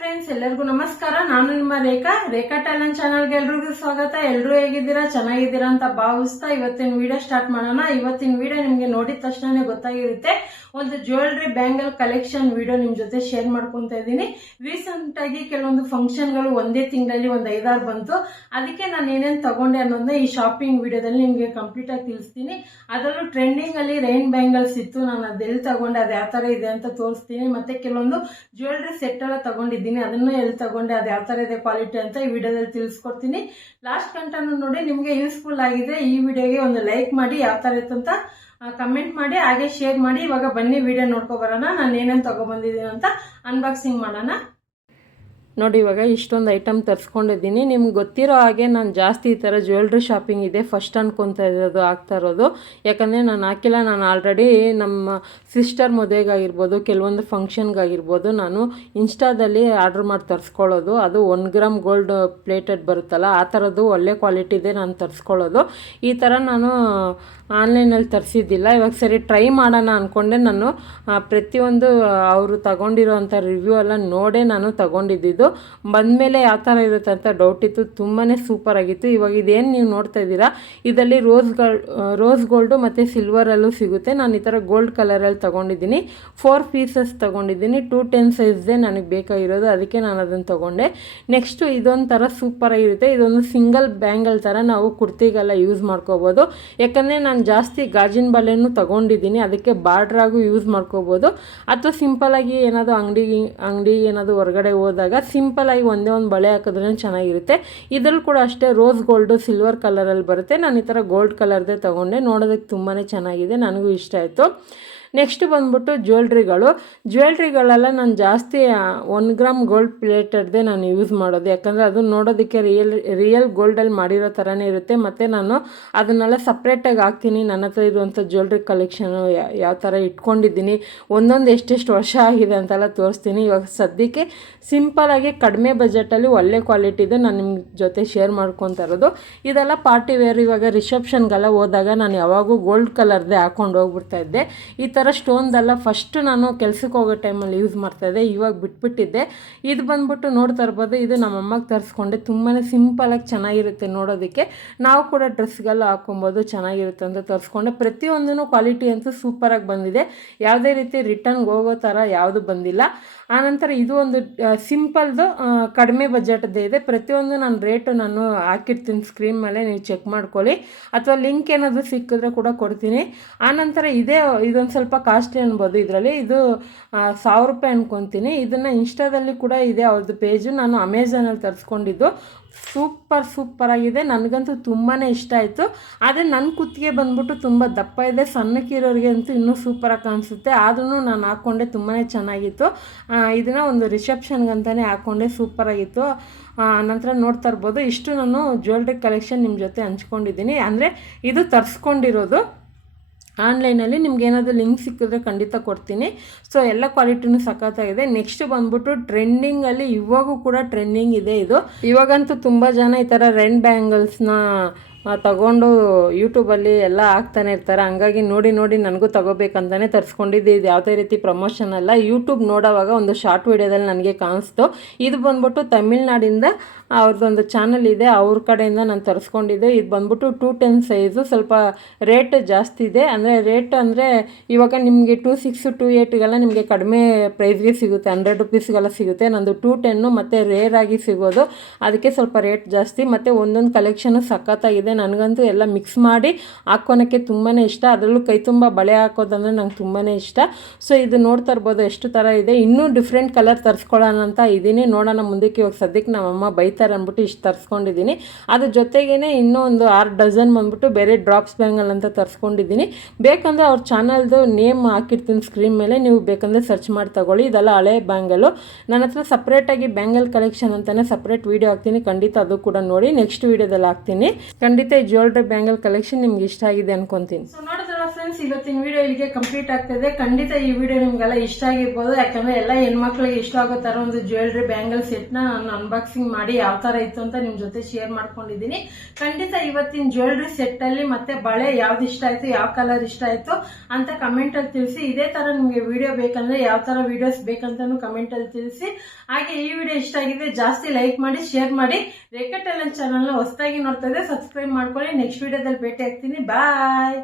Friends, ಎಲ್ಲರಿಗೂ ನಮಸ್ಕಾರ. ನಾನು ನಿಮ್ಮ ರೇಖಾ ಟ್ಯಾಲೆಂಟ್ ಚಾನಲ್ಗೆ ಎಲ್ರಿಗೂ ಸ್ವಾಗತ. ಎಲ್ಲರೂ ಹೇಗಿದ್ದೀರಾ? ಚೆನ್ನಾಗಿದ್ದೀರಾ ಅಂತ ಭಾವಿಸ್ತಾ ಇವತ್ತಿನ ವಿಡಿಯೋ ಸ್ಟಾರ್ಟ್ ಮಾಡೋಣ. ಇವತ್ತಿನ ವಿಡಿಯೋ ನಿಮ್ಗೆ ನೋಡಿದ ತಕ್ಷಣ ಗೊತ್ತಾಗಿರುತ್ತೆ. ಒಂದು ಜ್ಯುವೆಲ್ರಿ ಬ್ಯಾಂಗಲ್ ಕಲೆಕ್ಷನ್ ವಿಡಿಯೋ ನಿಮ್ ಜೊತೆ ಶೇರ್ ಮಾಡ್ಕೊಂತ ಇದ್ದೀನಿ. ರೀಸೆಂಟ್ ಆಗಿ ಕೆಲವೊಂದು ಫಂಕ್ಷನ್ಗಳು ಒಂದೇ ತಿಂಗಳಲ್ಲಿ ಒಂದು 5-6 ಬಂತು. ಅದಕ್ಕೆ ನಾನು ಏನೇನು ತಗೊಂಡೆ ಅನ್ನೋದನ್ನ ಈ ಶಾಪಿಂಗ್ ವಿಡಿಯೋದಲ್ಲಿ ನಿಮ್ಗೆ ಕಂಪ್ಲೀಟ್ ಆಗಿ ತಿಳಿಸ್ತೀನಿ. ಅದರಲ್ಲೂ ಟ್ರೆಂಡಿಂಗ್ ಅಲ್ಲಿ ರೈನ್ ಬ್ಯಾಂಗಲ್ಸ್ ಇತ್ತು. ನಾನು ಅದೆಲ್ಲಿ ತಗೊಂಡೆ, ಅದು ಯಾವ ತರ ಇದೆ ಅಂತ ತೋರಿಸ್ತೀನಿ. ಮತ್ತೆ ಕೆಲವೊಂದು ಜ್ಯುವೆಲ್ರಿ ಸೆಟ್ ಎಲ್ಲ ತಗೊಂಡಿದ್ದೀನಿ, ಅದನ್ನು ಎಲ್ಲಿ ತಗೊಂಡೆ, ಅದು ಯಾವ ತರ ಇದೆ ಕ್ವಾಲಿಟಿ ಅಂತ ಈ ವಿಡಿಯೋದಲ್ಲಿ ತಿಳಿಸ್ಕೊಡ್ತೀನಿ. ಲಾಸ್ಟ್ ಗಂಟನೂ ನೋಡಿ. ನಿಮ್ಗೆ ಯೂಸ್ಫುಲ್ ಆಗಿದೆ ಈ ವಿಡಿಯೋಗೆ ಒಂದು ಲೈಕ್ ಮಾಡಿ, ಯಾವ ತರ ಇತ್ತು ಅಂತ ಕಮೆಂಟ್ ಮಾಡಿ, ಹಾಗೆ ಶೇರ್ ಮಾಡಿ. ಇವಾಗ ಬನ್ನಿ ವಿಡಿಯೋ ನೋಡ್ಕೊ ಬರೋಣ. ನಾನು ಏನೇನು ತಗೊಬಂದಿದ್ದೀನಿ ಅಂತ ಅನ್ಬಾಕ್ಸಿಂಗ್ ಮಾಡೋಣ. ನೋಡಿ, ಇವಾಗ ಇಷ್ಟೊಂದು ಐಟಮ್ ತರಿಸ್ಕೊಂಡಿದ್ದೀನಿ. ನಿಮ್ಗೆ ಗೊತ್ತಿರೋ ಹಾಗೆ ನಾನು ಜಾಸ್ತಿ ಈ ಥರ ಜ್ಯುವೆಲ್ರಿ ಶಾಪಿಂಗ್ ಇದೆ ಫಸ್ಟ್ ಅನ್ಕೊತಾ ಇರೋದು, ಆಗ್ತಾ ಇರೋದು. ಯಾಕಂದರೆ ನಾನು ಹಾಕಿಲ್ಲ. ನಾನು ಆಲ್ರೆಡಿ ನಮ್ಮ ಸಿಸ್ಟರ್ ಮದುವೆಗಾಗಿರ್ಬೋದು, ಕೆಲವೊಂದು ಫಂಕ್ಷನ್ಗಾಗಿರ್ಬೋದು, ನಾನು ಇನ್ಸ್ಟಾದಲ್ಲಿ ಆರ್ಡ್ರ್ ಮಾಡಿ ತರಿಸ್ಕೊಳ್ಳೋದು. ಅದು 1 ಗ್ರಾಮ್ ಗೋಲ್ಡ್ ಪ್ಲೇಟೆಡ್ ಬರುತ್ತಲ್ಲ, ಆ ಥರದ್ದು ಒಳ್ಳೆ ಕ್ವಾಲಿಟಿ ಇದೆ ನಾನು ತರಿಸ್ಕೊಳ್ಳೋದು. ಈ ಥರ ನಾನು ಆನ್ಲೈನಲ್ಲಿ ತರಿಸಿದ್ದಿಲ್ಲ. ಇವಾಗ ಸರಿ ಟ್ರೈ ಮಾಡೋಣ ಅಂದ್ಕೊಂಡೆ. ನಾನು ಪ್ರತಿಯೊಂದು ಅವರು ತಗೊಂಡಿರೋವಂಥ ರಿವ್ಯೂ ಎಲ್ಲ ನೋಡೇ ನಾನು ತಗೊಂಡಿದ್ದು. ಬಂದಮೇಲೆ ಯಾವ ಥರ ಇರುತ್ತೆ ಅಂತ ಡೌಟ್ ಇತ್ತು. ತುಂಬಾ ಸೂಪರ್ ಆಗಿತ್ತು. ಇವಾಗ ಇದೇನು ನೀವು ನೋಡ್ತಾ ಇದ್ದೀರಾ, ಇದರಲ್ಲಿ ರೋಸ್ ಗೋಲ್ಡು ಮತ್ತು ಸಿಲ್ವರಲ್ಲೂ ಸಿಗುತ್ತೆ. ನಾನು ಈ ಥರ ಗೋಲ್ಡ್ ಕಲರಲ್ಲಿ ತಗೊಂಡಿದ್ದೀನಿ. 4 ಪೀಸಸ್ ತಗೊಂಡಿದ್ದೀನಿ. 210 ಸೈಜ್ದೇ ನನಗೆ ಬೇಕಾಗಿರೋದು, ಅದಕ್ಕೆ ನಾನು ಅದನ್ನು ತಗೊಂಡೆ. ನೆಕ್ಸ್ಟು ಇದೊಂದು ಥರ ಸೂಪರಾಗಿರುತ್ತೆ. ಇದೊಂದು ಸಿಂಗಲ್ ಬ್ಯಾಂಗಲ್ ಥರ ನಾವು ಕುರ್ತಿಗೆಲ್ಲ ಯೂಸ್ ಮಾಡ್ಕೋಬೋದು. ಯಾಕಂದರೆ ನಾನು ಜಾಸ್ತಿ ಗಾಜಿನ ಬಳೆನೂ ತಗೊಂಡಿದ್ದೀನಿ, ಅದಕ್ಕೆ ಬಾರ್ಡ್ರಾಗೂ ಯೂಸ್ ಮಾಡ್ಕೋಬೋದು. ಅಥವಾ ಸಿಂಪಲಾಗಿ ಏನಾದರೂ ಅಂಗಡಿ ಏನಾದರೂ ಹೊರಗಡೆ ಹೋದಾಗ ಸಿಂಪಲಾಗಿ ಒಂದೇ ಒಂದು ಬಳೆ ಹಾಕಿದ್ರೂ ಚೆನ್ನಾಗಿರುತ್ತೆ. ಇದರಲ್ಲಿ ಕೂಡ ಅಷ್ಟೇ ರೋಸ್ ಗೋಲ್ಡು ಸಿಲ್ವರ್ ಕಲರಲ್ಲಿ ಬರುತ್ತೆ. ನಾನು ಈ ಥರ ಗೋಲ್ಡ್ ಕಲರ್ದೇ ತೊಗೊಂಡೆ. ನೋಡೋದಕ್ಕೆ ತುಂಬಾ ಚೆನ್ನಾಗಿದೆ, ನನಗೂ ಇಷ್ಟ ಆಯಿತು. ನೆಕ್ಸ್ಟ್ ಬಂದ್ಬಿಟ್ಟು ಜ್ಯುವೆಲ್ರಿಗಳೆಲ್ಲ ನಾನು ಜಾಸ್ತಿ 1 ಗ್ರಾಮ್ ಗೋಲ್ಡ್ ಪ್ಲೇಟೆಡ್ದೇ ನಾನು ಯೂಸ್ ಮಾಡೋದು. ಯಾಕಂದರೆ ಅದು ನೋಡೋದಕ್ಕೆ ರಿಯಲ್ ಗೋಲ್ಡಲ್ಲಿ ಮಾಡಿರೋ ಥರನೇ ಇರುತ್ತೆ. ಮತ್ತು ನಾನು ಅದನ್ನೆಲ್ಲ ಸಪ್ರೇಟಾಗಿ ಹಾಕ್ತೀನಿ. ನನ್ನ ಹತ್ರ ಇರುವಂಥ ಜ್ಯುವೆಲ್ರಿ ಕಲೆಕ್ಷನು ಯಾವ ಥರ ಇಟ್ಕೊಂಡಿದ್ದೀನಿ, ಒಂದೊಂದು ಎಷ್ಟೆಷ್ಟು ವರ್ಷ ಆಗಿದೆ ಅಂತೆಲ್ಲ ತೋರಿಸ್ತೀನಿ. ಇವಾಗ ಸದ್ಯಕ್ಕೆ ಸಿಂಪಲಾಗಿ ಕಡಿಮೆ ಬಜೆಟಲ್ಲಿ ಒಳ್ಳೆ ಕ್ವಾಲಿಟಿದು ನಾನು ನಿಮ್ಮ ಜೊತೆ ಶೇರ್ ಮಾಡ್ಕೊತಾ ಇರೋದು. ಇದೆಲ್ಲ ಪಾರ್ಟಿ ವೇರ್. ಇವಾಗ ರಿಸೆಪ್ಷನ್ಗೆಲ್ಲ ಹೋದಾಗ ನಾನು ಯಾವಾಗೂ ಗೋಲ್ಡ್ ಕಲರ್ದೇ ಹಾಕ್ಕೊಂಡು ಹೋಗ್ಬಿಡ್ತಾ ಇದ್ದೆ. ಈ ಥರ ಸ್ಟೋನ್ದೆಲ್ಲ ಫಸ್ಟ್ ನಾನು ಕೆಲ್ಸಕ್ಕೆ ಹೋಗೋ ಟೈಮಲ್ಲಿ ಯೂಸ್ ಮಾಡ್ತಾಯಿದ್ದೆ, ಇವಾಗ ಬಿಟ್ಬಿಟ್ಟಿದ್ದೆ. ಇದು ಬಂದ್ಬಿಟ್ಟು ನೋಡ್ತಾ ಇರ್ಬೋದು. ಇದು ನಮ್ಮಮ್ಮಗೆ ತರಿಸ್ಕೊಂಡೆ. ತುಂಬಾ ಸಿಂಪಲಾಗಿ ಚೆನ್ನಾಗಿರುತ್ತೆ ನೋಡೋದಕ್ಕೆ. ನಾವು ಕೂಡ ಡ್ರೆಸ್ಗೆಲ್ಲ ಹಾಕೊಬೋದು, ಚೆನ್ನಾಗಿರುತ್ತೆ ಅಂತ ತರಿಸ್ಕೊಂಡೆ. ಪ್ರತಿಯೊಂದೂ ಕ್ವಾಲಿಟಿ ಅಂತೂ ಸೂಪರಾಗಿ ಬಂದಿದೆ. ಯಾವುದೇ ರೀತಿ ರಿಟರ್ನ್ಗೆ ಹೋಗೋ ಥರ ಯಾವುದು ಬಂದಿಲ್ಲ. ಆನಂತರ ಇದು ಒಂದು ಸಿಂಪಲ್ದು ಕಡಿಮೆ ಬಜೆಟ್ದೇ ಇದೆ. ಪ್ರತಿಯೊಂದು ನಾನು ರೇಟು ನಾನು ಹಾಕಿರ್ತೀನಿ ಸ್ಕ್ರೀನ್ ಮೇಲೆ, ನೀವು ಚೆಕ್ ಮಾಡ್ಕೊಳ್ಳಿ. ಅಥವಾ ಲಿಂಕ್ ಏನಾದರೂ ಸಿಕ್ಕಿದ್ರೆ ಕೂಡ ಕೊಡ್ತೀನಿ. ಆನಂತರ ಇದೊಂದು ಸ್ವಲ್ಪ ಕಾಸ್ಟ್ಲಿ ಅನ್ಬೋದು. ಇದರಲ್ಲಿ ಇದು 1000 ರೂಪಾಯಿ ಅನ್ಕೊತೀನಿ. ಇದನ್ನು ಇನ್ಸ್ಟಾದಲ್ಲಿ ಕೂಡ ಇದೆ ಅವ್ರದ್ದು ಪೇಜು. ನಾನು ಅಮೆಝಾನಲ್ಲಿ ತರಿಸ್ಕೊಂಡಿದ್ದು. ಸೂಪರಾಗಿದೆ. ನನಗಂತೂ ತುಂಬಾ ಇಷ್ಟ ಆಯಿತು. ಆದರೆ ನನ್ನ ಕುತ್ತಿಗೆ ಬಂದ್ಬಿಟ್ಟು ತುಂಬ ದಪ್ಪ ಇದೆ. ಸಣ್ಣಕ್ಕಿರೋರಿಗೆ ಅಂತೂ ಇನ್ನೂ ಸೂಪರಾಗಿ ಕಾಣಿಸುತ್ತೆ. ಆದ್ರೂ ನಾನು ಹಾಕ್ಕೊಂಡೆ, ತುಂಬಾ ಚೆನ್ನಾಗಿತ್ತು. ಇದನ್ನು ಒಂದು ರಿಸೆಪ್ಷನ್ಗಂತಲೇ ಹಾಕ್ಕೊಂಡೆ, ಸೂಪರಾಗಿತ್ತು. ನಂತರ ನೋಡ್ತಾ ಇರ್ಬೋದು. ಇಷ್ಟು ನಾನು ಜ್ಯುವೆಲ್ರಿ ಕಲೆಕ್ಷನ್ ನಿಮ್ಮ ಜೊತೆ ಹಂಚ್ಕೊಂಡಿದ್ದೀನಿ. ಅಂದರೆ ಇದು ತರಿಸ್ಕೊಂಡಿರೋದು. ಆನ್ಲೈನಲ್ಲಿ ನಿಮ್ಗೆ ಏನಾದರೂ ಲಿಂಕ್ ಸಿಕ್ಕಿದ್ರೆ ಖಂಡಿತ ಕೊಡ್ತೀನಿ. ಸೊ ಎಲ್ಲ ಕ್ವಾಲಿಟಿನೂ ಸಖತ್ತಾಗಿದೆ. ನೆಕ್ಸ್ಟ್ ಬಂದ್ಬಿಟ್ಟು ಟ್ರೆಂಡಿಂಗಲ್ಲಿ ಇವಾಗೂ ಕೂಡ ಟ್ರೆಂಡಿಂಗ್ ಇದೆ ಇದು. ಇವಾಗಂತೂ ತುಂಬ ಜನ ಈ ಥರ ರೈನ್ ಬ್ಯಾಂಗಲ್ಸ್ನ ತಗೊಂಡು ಯೂಟ್ಯೂಬಲ್ಲಿ ಎಲ್ಲ ಹಾಕ್ತಾನೆ ಇರ್ತಾರೆ. ಹಂಗಾಗಿ ನೋಡಿ ನನಗೂ ತಗೋಬೇಕಂತಲೇ ತರಿಸ್ಕೊಂಡಿದ್ದೆ. ಇದು ಯಾವುದೇ ರೀತಿ ಪ್ರಮೋಷನ್ ಅಲ್ಲ. ಯೂಟ್ಯೂಬ್ ನೋಡೋವಾಗ ಒಂದು ಶಾರ್ಟ್ ವೀಡಿಯೋದಲ್ಲಿ ನನಗೆ ಕಾಣಿಸ್ತು. ಇದು ಬಂದ್ಬಿಟ್ಟು ತಮಿಳ್ನಾಡಿಂದ ಅವ್ರದ್ದೊಂದು ಚಾನಲ್ ಇದೆ, ಅವ್ರ ಕಡೆಯಿಂದ ನಾನು ತರಿಸ್ಕೊಂಡಿದ್ದೆ. ಇದು ಬಂದ್ಬಿಟ್ಟು 210 ಸೈಜು. ಸ್ವಲ್ಪ ರೇಟ್ ಜಾಸ್ತಿ ಇದೆ. ರೇಟ್ ಅಂದರೆ ಇವಾಗ ನಿಮಗೆ 26, 28ಗೆಲ್ಲ ನಿಮಗೆ ಕಡಿಮೆ ಪ್ರೈಸ್ಗೆ ಸಿಗುತ್ತೆ. 100 ರೂಪೀಸ್ಗೆಲ್ಲ ಸಿಗುತ್ತೆ. ನಂದು 210 ಮತ್ತು ರೇರ್ ಆಗಿ ಸಿಗೋದು, ಅದಕ್ಕೆ ಸ್ವಲ್ಪ ರೇಟ್ ಜಾಸ್ತಿ. ಮತ್ತು ಒಂದೊಂದು ಕಲೆಕ್ಷನು ಸಖತ್ತಾಗಿದೆ. ನನಗಂತೂ ಎಲ್ಲ ಮಿಕ್ಸ್ ಮಾಡಿ ಹಾಕ್ಕೊಳಕ್ಕೆ ತುಂಬಾ ಇಷ್ಟ. ಅದರಲ್ಲೂ ಕೈ ತುಂಬ ಬಳೆ ಹಾಕೋದಂದರೆ ನಂಗೆ ತುಂಬಾ ಇಷ್ಟ. ಸೊ ಇದು ನೋಡ್ತಾ ಇರ್ಬೋದು ಎಷ್ಟು ಥರ ಇದೆ. ಇನ್ನೂ ಡಿಫ್ರೆಂಟ್ ಕಲರ್ ತರಿಸ್ಕೊಳ್ಳೋಣ ಅಂತ ಇದ್ದೀನಿ. ನೋಡೋಣ ಮುಂದಕ್ಕೆ. ಇವಾಗ ಸದ್ಯಕ್ಕೆ ನಮ್ಮಮ್ಮ ಬೈತಾರೆ ಅಂದ್ಬಿಟ್ಟು ಇಷ್ಟು ತರಿಸ್ಕೊಂಡಿದ್ದೀನಿ. ಅದ್ರ ಜೊತೆಗೇ ಇನ್ನೂ ಒಂದು 6 ಡಜನ್ ಬಂದ್ಬಿಟ್ಟು ಬೇರೆ ಡ್ರಾಪ್ಸ್ ಬ್ಯಾಂಗಲ್ ಅಂತ ತರಿಸ್ಕೊಂಡಿದ್ದೀನಿ. ಬೇಕಂದರೆ ಅವ್ರ ಚಾನಲ್ದು ನೇಮ್ ಹಾಕಿರ್ತೀನಿ ಸ್ಕ್ರೀನ್ ಮೇಲೆ, ನೀವು ಬೇಕಂದರೆ ಸರ್ಚ್ ಮಾಡಿ ತಗೊಳ್ಳಿ. ಇದೆಲ್ಲ ಹಳೆ ಬ್ಯಾಂಗಲು. ನನ್ನ ಹತ್ರ ಸಪ್ರೇಟಾಗಿ ಬ್ಯಾಂಗಲ್ ಕಲೆಕ್ಷನ್ ಅಂತಲೇ ಸಪ್ರೇಟ್ ವೀಡಿಯೋ ಹಾಕ್ತೀನಿ. ಖಂಡಿತ ಅದು ಕೂಡ ನೋಡಿ. ನೆಕ್ಸ್ಟ್ ವೀಡಿಯೋದಲ್ಲಿ ಹಾಕ್ತೀನಿ. ಖಂಡಿತ ಖಂಡಿತ ಈ ಜ್ಯುವೆಲ್ರಿ ಬ್ಯಾಂಗಲ್ ಕಲೆಕ್ಷನ್ ನಿಮ್ಗೆ ಇಷ್ಟ ಆಗಿದೆ ಅನ್ಕೊಂತೀನಿ. ಸೊ ನೋಡಿದ್ರಲ್ಲ ಫ್ರೆಂಡ್ಸ್, ಇವತ್ತಿನ ವಿಡಿಯೋ ಇಲ್ಲಿಗೆ ಕಂಪ್ಲೀಟ್ ಆಗ್ತದೆ. ಖಂಡಿತ ಈ ವಿಡಿಯೋ ನಿಮ್ಗೆಲ್ಲ ಇಷ್ಟ ಆಗಿರ್ಬೋದು, ಯಾಕಂದ್ರೆ ಎಲ್ಲ ಹೆಣ್ಮಕ್ಳಿಗೆ ಇಷ್ಟ ಆಗೋ ತರ ಒಂದು ಜ್ಯುವೆಲ್ರಿ ಬ್ಯಾಂಗಲ್ ಸೆಟ್ ನ ನಾನು ಅನ್ಬಾಕ್ಸಿಂಗ್ ಮಾಡಿ ಯಾವ ತರ ಇತ್ತು ಅಂತ ನಿಮ್ ಜೊತೆ ಶೇರ್ ಮಾಡ್ಕೊಂಡಿದ್ದೀನಿ. ಖಂಡಿತ ಇವತ್ತಿನ ಜ್ಯುವೆಲ್ರಿ ಸೆಟ್ ಅಲ್ಲಿ ಮತ್ತೆ ಬಳೆ ಯಾವ್ದು ಇಷ್ಟ ಆಯ್ತು, ಯಾವ ಕಲರ್ ಇಷ್ಟ ಆಯ್ತು ಅಂತ ಕಮೆಂಟ್ ಅಲ್ಲಿ ತಿಳಿಸಿ. ಇದೇ ತರ ನಿಮ್ಗೆ ವಿಡಿಯೋ ಬೇಕಂದ್ರೆ ಯಾವ ತರ ವಿಡಿಯೋಸ್ ಬೇಕಂತಾನು ಕಮೆಂಟ್ ಅಲ್ಲಿ ತಿಳಿಸಿ. ಹಾಗೆ ಈ ವಿಡಿಯೋ ಇಷ್ಟ ಆಗಿದೆ ಜಾಸ್ತಿ ಲೈಕ್ ಮಾಡಿ, ಶೇರ್ ಮಾಡಿ. ರೇಖಾ ಟ್ಯಾಲೆಂಟ್ ಚಾನಲ್ ನ ಹೊಸದಾಗಿ ನೋಡ್ತಾ ಇದ್ರೆ ಸಬ್ಸ್ಕ್ರೈಬ್ ಮಾಡ್ಕೊಳ್ಳಿ. ನೆಕ್ಸ್ಟ್ ವಿಡಿಯೋದಲ್ಲಿ ಭೇಟಿ ಆಗ್ತೀನಿ. ಬಾಯ್.